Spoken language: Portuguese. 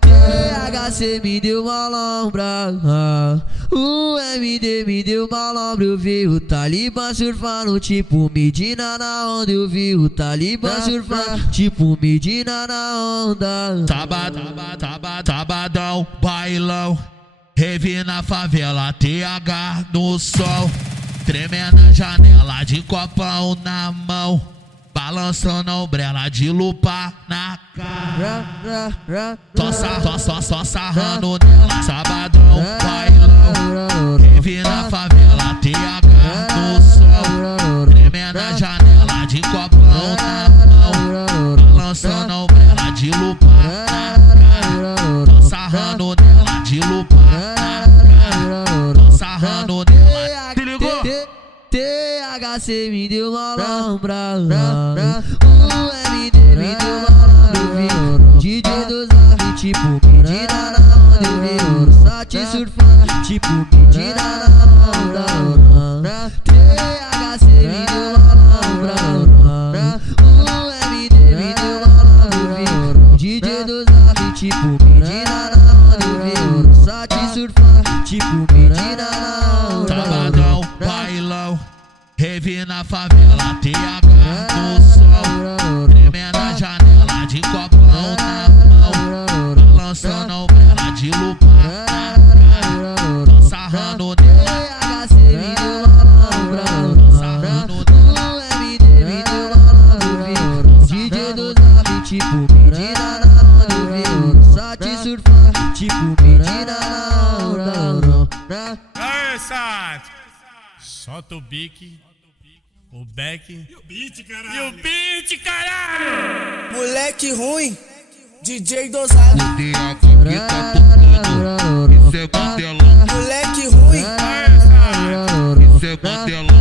THC me deu uma lombra, o MD me deu uma lombra. Eu vi o Talibã surfando tipo Medina na onda. Eu vi o Talibã surfando tipo Medina na onda. Sabadão, bailão, rave na favela, TH no sol, tremendo na janela de copão na mão, balançando a ombrela de lupa na cara. Só sarrando nela. Sabadão, bailão, rave na favela, TH no sol, tremendo na janela de copão na mão, balançando a ombrela de lupa na cara. Tô sarrando nela de lupa na cara. Tô sarrando nela. Se ligou? THC me deu uma lombra, o MD me deu uma lombra. DJ do Zap tipo Medina na onda. Eu vi o Sati surfar tipo Medina na onda. THC me deu uma lombra, o MD me deu uma lombra. DJ do Zap tipo Medina na onda. Eu vi o Sati surfar tipo Medina na onda. Sabadão, bailão, rave na favela, TH no sol, tremendo na janela de copão na mão, balançando a ombrela de lupa na cara. Tô sarrando nela. THC me deu uma lombra, Tô sarrando nela. o MD me deu uma lombra. DJ do Zap tipo Medina na onda. Eu vi o Sati surfar tipo Medina na onda. Aê, Sati! Solta o bique, o back e o beat, caralho! Moleque ruim, DJ dosado. TH tá tocando, isso é Mandela, Moleque ruim. Aê, Sati! isso é Mandela.